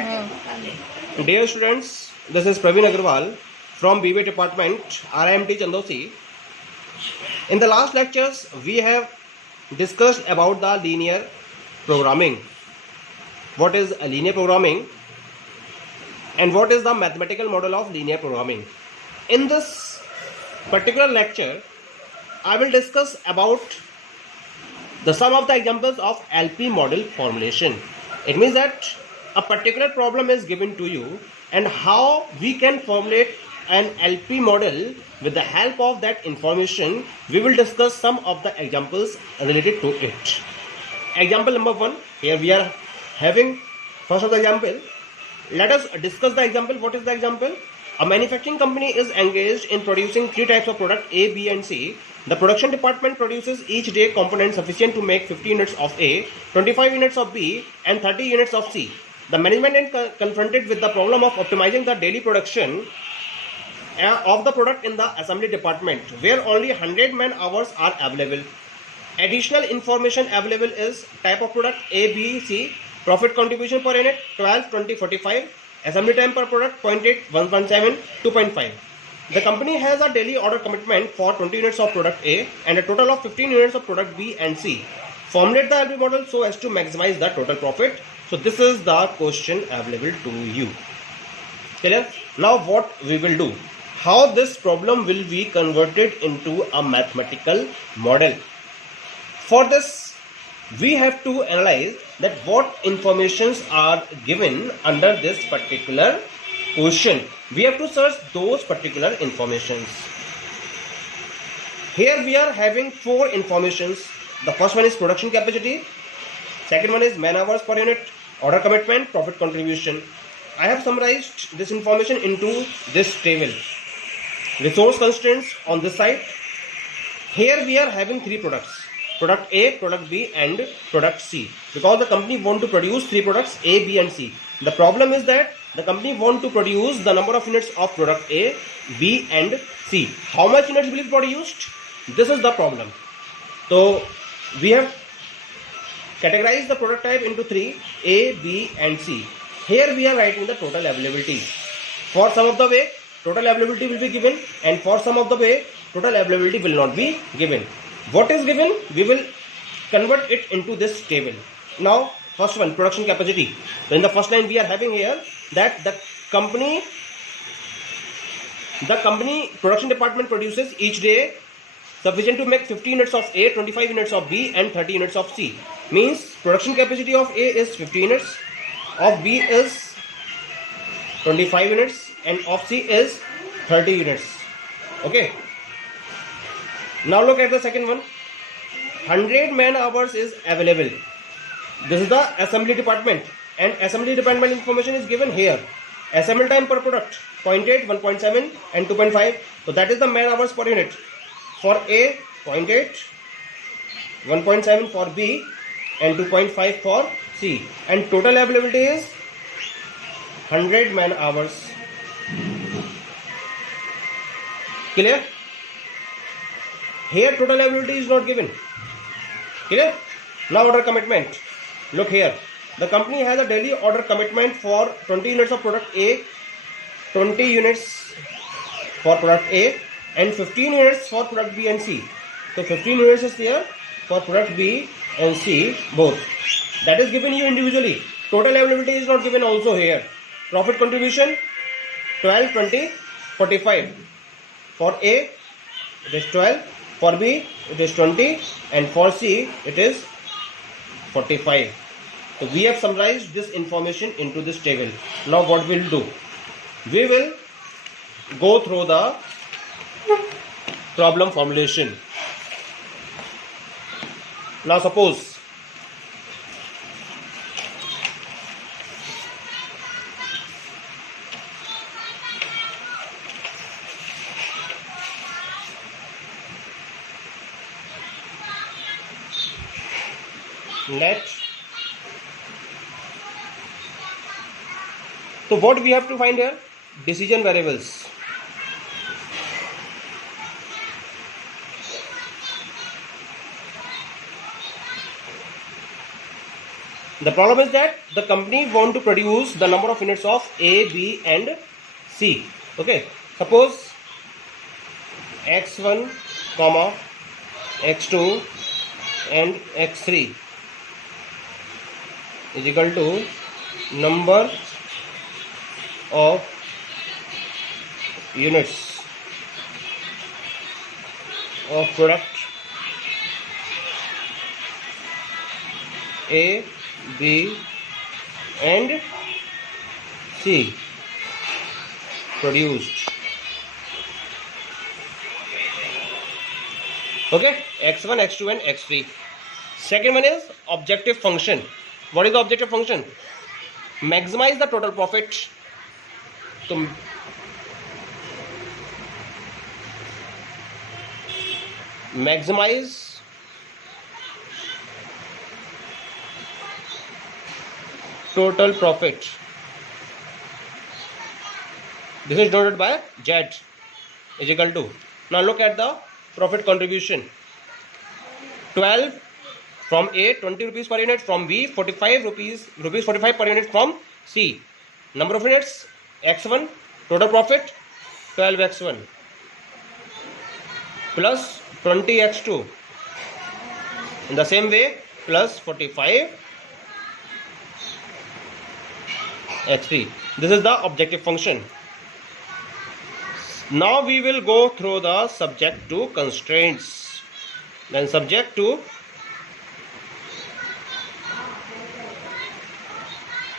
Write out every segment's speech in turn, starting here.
Dear students, this is Praveen Agarwal from BBA Department, RIMT Chandosi. In the last lectures, we have discussed about the linear programming. What is a linear programming and what is the mathematical model of linear programming? In this particular lecture, I will discuss about some of the examples of LP model formulation. It means that a particular problem is given to you and how we can formulate an LP model. With the help of that information, we will discuss some of the examples related to it. Example number 1, here we are having first of the example. Let us discuss the example. What is the example? A manufacturing company is engaged in producing 3 types of product A, B and C. The production department produces each day components sufficient to make 50 units of A, 25 units of B and 30 units of C. The management is confronted with the problem of optimizing the daily production of the product in the assembly department, where only 100 man hours are available. Additional information available is type of product A, B, C, profit contribution per unit 12, 20, 45, assembly time per product 0.8, 1.7, 2.5. The company has a daily order commitment for 20 units of product A and a total of 15 units of product B and C. Formulate the LP model so as to maximize the total profit. So this is the question available to you. Clear? Now what we will do? How this problem will be converted into a mathematical model. For this, we have to analyze that what informations are given under this particular question. We have to search those particular informations. Here we are having 4 informations. The first one is production capacity. Second one is man hours per unit, order commitment, profit contribution. I have summarized this information into this table. Resource constraints on this side. Here we are having 3 products. Product A, product B and product C. Because the company want to produce 3 products A, B and C. The problem is that the company want to produce the number of units of product A, B and C. How much units will be produced? This is the problem. So we have categorized the product type into 3, A, B and C. Here we are writing the total availability. For some of the way, total availability will be given and for some of the way, total availability will not be given. What is given? We will convert it into this table. Now, first one, production capacity. So in the first line we are having here that the company production department produces each day sufficient to make 50 units of A, 25 units of B and 30 units of C. Means production capacity of A is 50 units, of B is 25 units and of C is 30 units. Okay. Now look at the second one. 100 man hours is available. This is the assembly department and assembly department information is given here. Assembly time per product 0.8, 1.7 and 2.5. So that is the man hours per unit. For A 0.8, 1.7 for B and 2.5 for C. And total availability is 100 man hours. Clear? Here total availability is not given. Clear? Now order commitment. Look here. The company has a daily order commitment for 20 units of product A, 20 units for product A and 15 units for product B and C. So 15 units is there for product B and C both. That is given you individually. Total availability is not given also here. Profit contribution 12, 20, 45. For A it is 12, for B it is 20 and for C it is 45. So we have summarized this information into this table. Now what we will do? We will go through the problem formulation. Now suppose net. So what we have to find here? Decision variables. The problem is that the company want to produce the number of units of A, B and C. Okay, suppose x1 comma x2 and x3 is equal to number of units of product A, B and C produced. Okay, x1, x2 and x3. Second one is objective function. What is the objective function? Maximize the total profit. So maximize total profit. This is denoted by Z is equal to. Now look at the profit contribution. 12 from A, 20 rupees per unit. From B, 45 rupees 45 per unit from C. Number of units x1, total profit 12x1 plus 20x2. In the same way, plus 45 x3. This is the objective function. Now we will go through the subject to constraints. Then subject to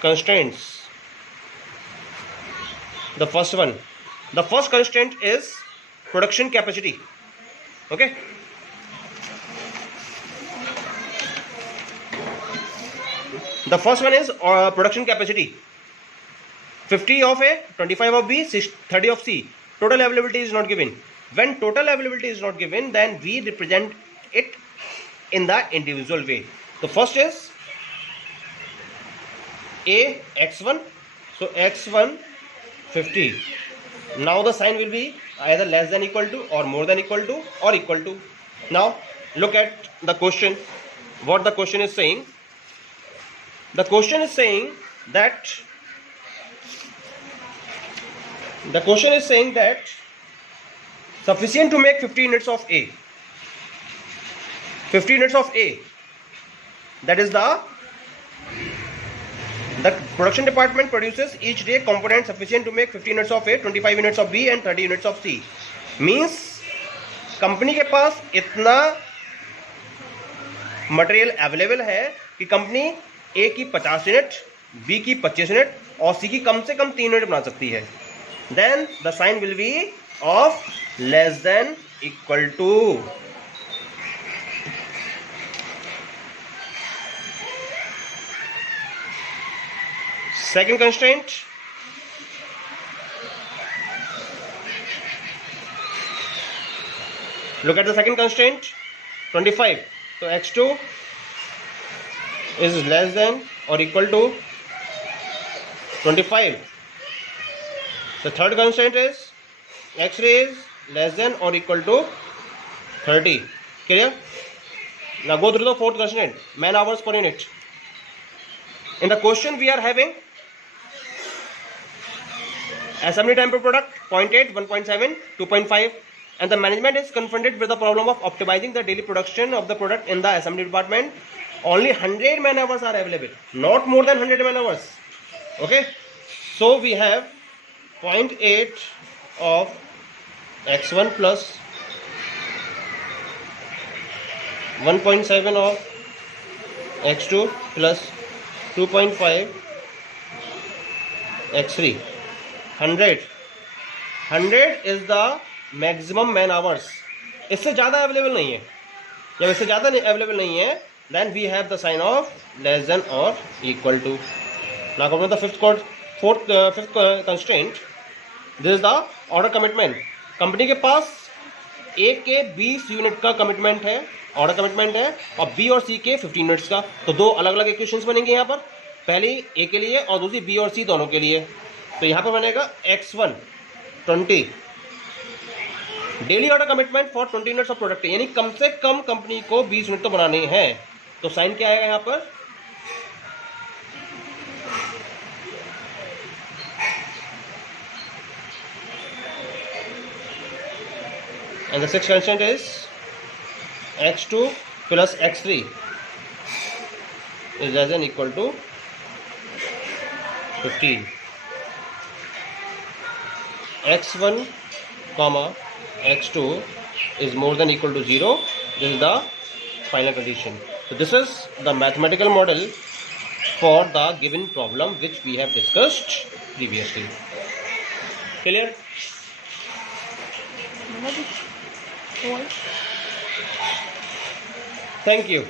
constraints. The first one. The first constraint is production capacity. Okay. The first one is production capacity. 50 of A, 25 of B, 30 of C. Total availability is not given. When total availability is not given, then we represent it in the individual way. The first is A x1. So x1 50. Now the sign will be either less than equal to or more than equal to or equal to. Now look at the question. What the question is saying? The question is saying that sufficient to make 50 units of A. 50 units of A. That is the production department produces each day component sufficient to make 50 units of A, 25 units of B and 30 units of C. Means company के पास इतना material available है कि company ए की 50 unit, B की 25 unit और सी की कम से कम 3 unit बना सकती है. Then the sign will be of less than equal to. Second constraint, look at the second constraint, 25. So x2 is less than or equal to 25. The third constraint is x3 is less than or equal to 30. Clear? Now go through the fourth constraint, man hours per unit. In the question we are having assembly time per product 0.8, 1.7, 2.5, and the management is confronted with the problem of optimizing the daily production of the product in the assembly department. Only 100 man hours are available, not more than 100 man hours. Okay, so we have 0.8 of x1 plus 1.7 of x2 plus 2.5 x3. 100 is the maximum man hours. इससे ज़्यादा available नहीं है. जब इससे ज़्यादा available नहीं है, then we have the sign of less than or equal to. Now come to the fifth constraint. This is the order commitment. Company के पास ए के 20 यूनिट का कमिटमेंट है, ऑर्डर कमिटमेंट है, और बी और सी के 15 यूनिट्स का. तो दो अलग अलग इक्वेशंस बनेंगे यहाँ पर. पहली ए के लिए और दूसरी बी और सी दोनों के लिए. तो यहाँ पर बनेगा x1 20 daily order commitment for 20 units of product. यानी कम से कम कंपनी को 20 यूनिट तो बनाने हैं. तो साइन क्या आएगा यहाँ पर? and the sixth constant is x2 plus x3 is less than equal to 15. x1 comma x2 is more than equal to 0. This is the final condition. So this is the mathematical model for the given problem which we have discussed previously. Clear? Thank you.